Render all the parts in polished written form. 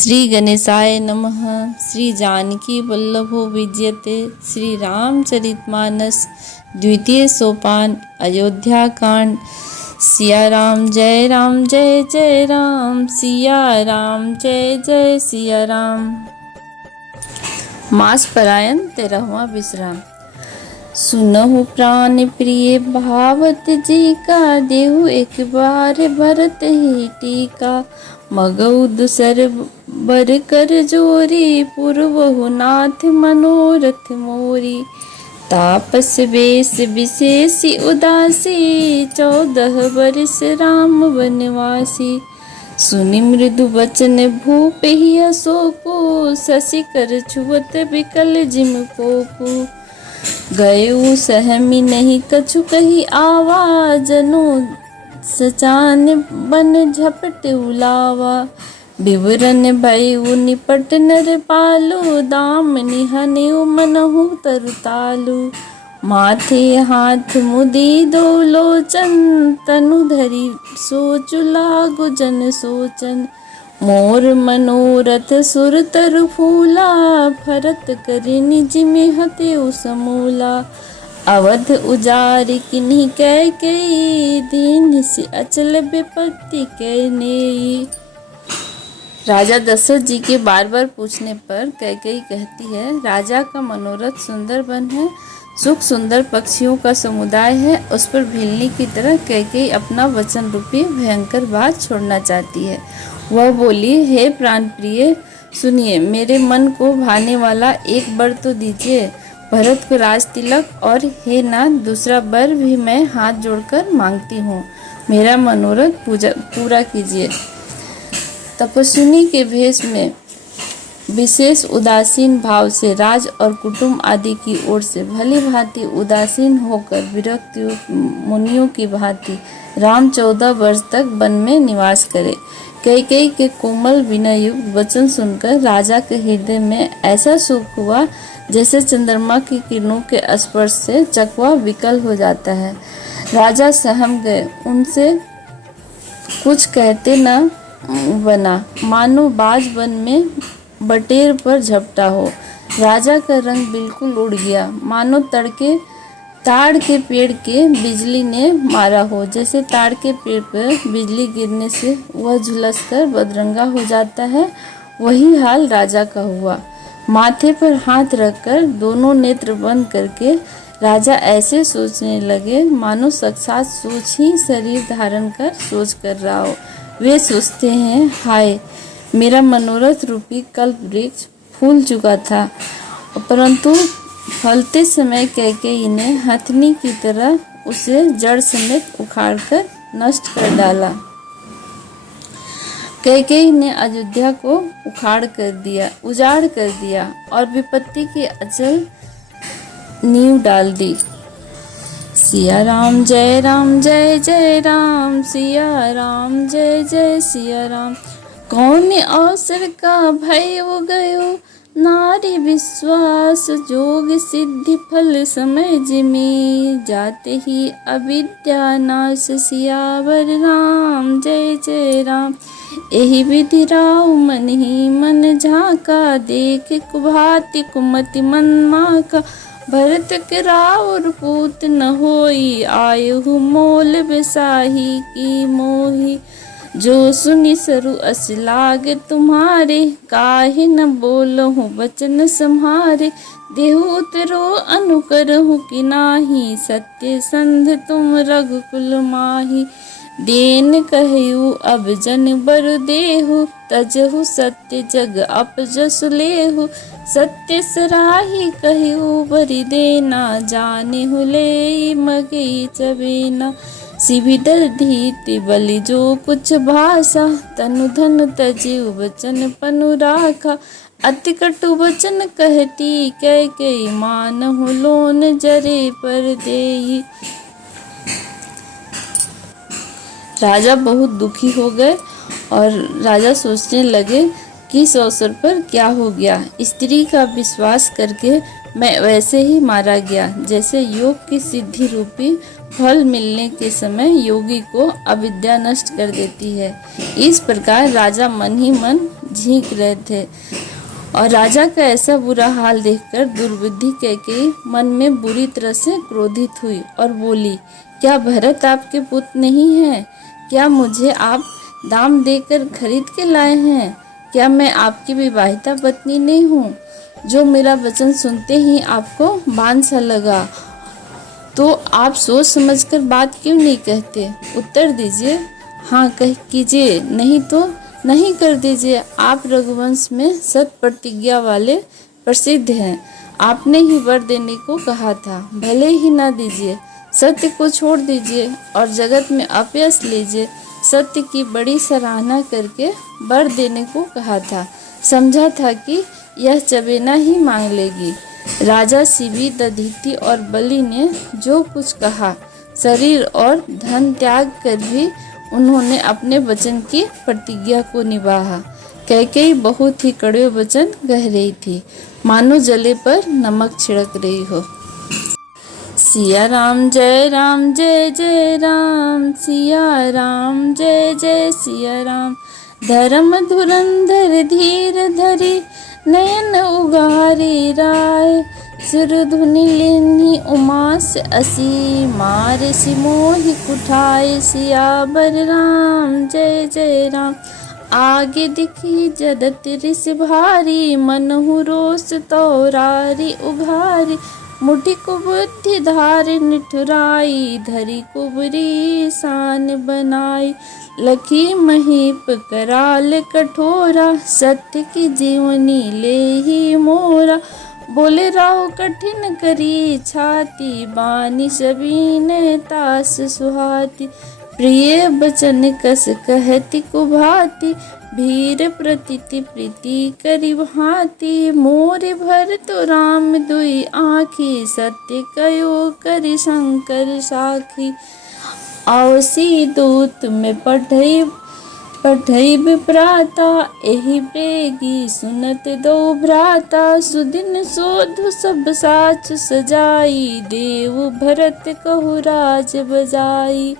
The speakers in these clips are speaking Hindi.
श्री गणेशाय नमः। श्री जानकी वल्लभो विजयते। श्री रामचरितमानस द्वितीय सोपान अयोध्या कांड। सिया राम जय जय राम, सिया राम जय जय सिया राम। मास परायण 13वां विश्राम। सुनहु प्राण प्रिय भावत जी का, देहु एक बार भरत ही टीका। मगऊ दुसर बर कर जोरी, पूर्वहु नाथ मनोरथ मोरी। तापस वेश विशेष उदासी, 14 बरस राम वनवासी। सुनि मृदु वचन भूप ही अशोको, शशि कर छुअत विकल जिम कोपु। गयु सहमी नहीं कछु कही आवा, जनु सचान बन झपट उलावा। विवरण भयउ निपट नर पालु, दाम निहन्यु मनहु तरतालु। माथे हाथ मुदी दो लोचन, तनु धरि सोचु लागु जन सोचन। मोर मनोरथ सुर तरु फूला, भरत करि निज में हतेउ समूला। अवध उजारि किन्हीं कैकेयी, दीन से अचल विपत्ति कैनेयी। राजा दशरथ जी के बार बार पूछने पर कैकेयी कहती है, राजा का मनोरथ सुंदर वन है, सुख सुंदर पक्षियों का समुदाय है। उस पर भीलनी की तरह कैकेयी अपना वचन रूपी भयंकर बात छोड़ना चाहती है। वह बोली, हे प्राण प्रिय, सुनिए, मेरे मन को भाने वाला एक वर तो दीजिए। भरत को राज तिलक और हे नाथ दूसरा वर भी मैं हाथ जोड़कर मांगती हूँ। मेरा मनोरथ पूरा कीजिए। तपस्विनी के भेष में विशेष उदासीन भाव से राज और कुटुंब आदि की ओर से भली भांति उदासीन होकर विरक्त मुनियों की भांति राम 14 वर्ष तक वन में निवास करे। कैकेयी के कोमल विनय युक्त वचन सुनकर राजा के हृदय में ऐसा सुख हुआ जैसे चंद्रमा की किरणों के स्पर्श से चकवा विकल हो जाता है। राजा सहम गए, उनसे कुछ कहते न बना, मानो बाज वन में बटेर पर झपटा हो। राजा का रंग बिल्कुल उड़ गया, मानो तड़के ताड़ के पेड़ के बिजली ने मारा हो। जैसे ताड़ के पेड़ पर बिजली गिरने से वह झुलसकर बदरंगा हो जाता है, वही हाल राजा का हुआ। माथे पर हाथ रखकर दोनों नेत्र बंद करके राजा ऐसे सोचने लगे मानो साक्षात सोच ही शरीर धारण कर सोच कर रहा हो। वे सोचते हैं, हाय, मेरा मनोरथ रूपी कल्प वृक्ष फूल चुका था, परंतु फलते समय कैकेयी ने हथनी की तरह उसे जड़ समेत उखाड़कर नष्ट कर डाला। कैकेयी ने अयोध्या को उजाड़ कर दिया और विपत्ति की अचल नींव डाल दी। सिया राम जय जय राम, सिया राम जय जय सिया राम। कौन अवसर का भय हो गयो, नारी विश्वास जोग सिद्धि फल समय जिमी। जाते ही अविद्या नाश, सियावर राम जय जय राम। एहि विधि राव मन ही मन झाका, देख कुभाति कुमति मन माका। भरत के राउर पूत न होई, आयु मोल बेसाही की मोही। जो सुनि सरु अस लाग तुम्हारे, काहे न बोलहु वचन सम्हारे। देहु उतरो अनुकरहु कि नाही, सत्य संध तुम रघुकुल माही। देन कहयु अब जन बर देहु, तजहु सत्य जग अपजस लेहु। सत्य सराही कहयु बरि देना, जाने हुले मगई चबेना। सिभिदर धीति बलि जो कुछ भाषा, तनु धन तजिउ वचन पनु राखा। अति कटु वचन कहती कैकेयी, मानहु लोन जरे पर देई। राजा बहुत दुखी हो गए और राजा सोचने लगे कि इस अवसर पर क्या हो गया। स्त्री का विश्वास करके मैं वैसे ही मारा गया जैसे योग की सिद्धि रूपी फल मिलने के समय योगी को अविद्या नष्ट कर देती है। इस प्रकार राजा मन ही मन झींक रहे थे। और राजा का ऐसा बुरा हाल देखकर दुर्बुद्धि कैकेयी मन में बुरी तरह से क्रोधित हुई और बोली, क्या भरत आपके पुत्र नहीं है? क्या मुझे आप दाम देकर खरीद के लाए हैं? क्या मैं आपकी विवाहिता पत्नी नहीं हूँ, जो मेरा वचन सुनते ही आपको बांध सा लगा? तो आप सोच समझकर बात क्यों नहीं कहते? उत्तर दीजिए, हाँ कह कीजिए, नहीं तो नहीं कर दीजिए। आप रघुवंश में सत प्रतिज्ञा वाले प्रसिद्ध हैं। आपने ही वर देने को कहा था, भले ही ना दीजिए। सत्य को छोड़ दीजिए और जगत में अपयश लीजिए। सत्य की बड़ी सराहना करके वर देने को कहा था। समझा था कि यह चबेना ही मांग लेगी। राजा शिबी, दधीति और बलि ने जो कुछ कहा, शरीर और धन त्याग कर भी उन्होंने अपने वचन की प्रतिज्ञा को निभाया। कैकेयी बहुत ही कड़वे वचन कह रही थी, मानो जले पर नमक छिड़क रही हो। सिया राम जय राम, सिया राम जय जय सिया राम। धर्म धुरंधर धीर धरी, नयन उगारी राय। सिर धुनि लेनी उमास असी, मारे सिमोहि कुठाय। सियावर राम जय राम। आगे दिखी जदत ऋष भारी, मनहु रोष तौरारी उघारी। मुठि कुबुद्धि धार निठुराई, धरी कुबरी शान बनाई। लखी महीप कराल कठोरा, सत्य की जीवनी ले ही मोरा। बोले राव कठिन करी छाती, बानी सबीन तास सुहाती। प्रिय बचन कस कहती कुभाती, भीर प्रतीति प्रीति करी भांति। मोरे भर तो राम दुई आँखी, सत्य कयो करि शंकर साखी। आवसी दूत में पढ़ई विप्राता, एहि प्रेगी सुनत दो भ्राता। सुदिन सोधु सब साच सजाई, देव भरत कहु राज बजाई।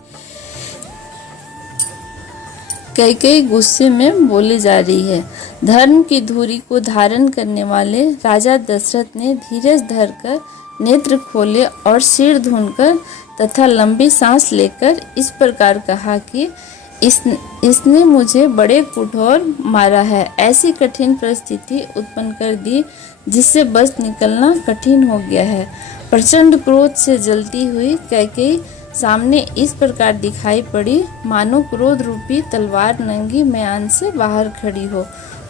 कैकेयी गुस्से में बोली जा रही है। धर्म की धुरी को धारण करने वाले राजा दशरथ ने धीरज धरकर नेत्र खोले और सिर धुनकर तथा लंबी सांस लेकर इस प्रकार कहा कि इसने मुझे बड़े कठोर मारा है, ऐसी कठिन परिस्थिति उत्पन्न कर दी जिससे बच निकलना कठिन हो गया है। प्रचंड क्रोध से जलती हुई कैकेयी सामने इस प्रकार दिखाई पड़ी, मानो क्रोध रूपी तलवार नंगी म्यान से बाहर खड़ी हो।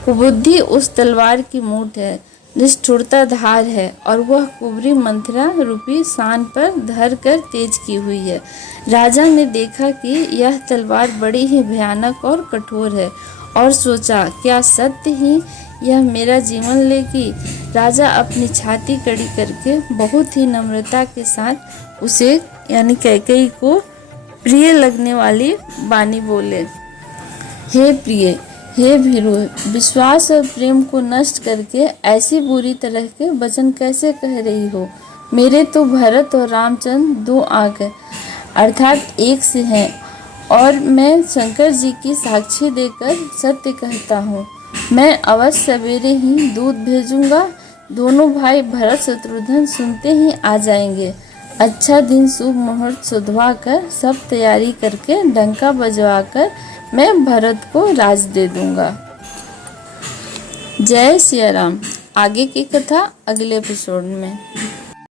कुबुद्धि उस तलवार की मूठ है, निष्ठुरता धार है और वह कुबरी मंथरा रूपी शान पर धर कर तेज की हुई है। राजा ने देखा कि यह तलवार बड़ी ही भयानक और कठोर है और सोचा, क्या सत्य ही यह मेरा जीवन लेगी? राजा अपनी छाती कड़ी करके बहुत ही नम्रता के साथ उसे यानी कैकेयी को प्रिय लगने वाली वाणी बोले, हे प्रिय, हे भीरु, विश्वास और प्रेम को नष्ट करके ऐसी बुरी तरह के वचन कैसे कह रही हो? मेरे तो भरत और रामचंद्र दो आंख अर्थात एक से हैं और मैं शंकर जी की साक्षी देकर सत्य कहता हूँ। मैं अवश्य सवेरे ही दूध भेजूंगा। दोनों भाई भरत शत्रुघ्न सुनते ही आ जाएंगे। अच्छा दिन शुभ मुहूर्त सुधवा कर सब तैयारी करके डंका बजवा कर मैं भरत को राज दे दूंगा। जय सिया राम। आगे की कथा अगले एपिसोड में।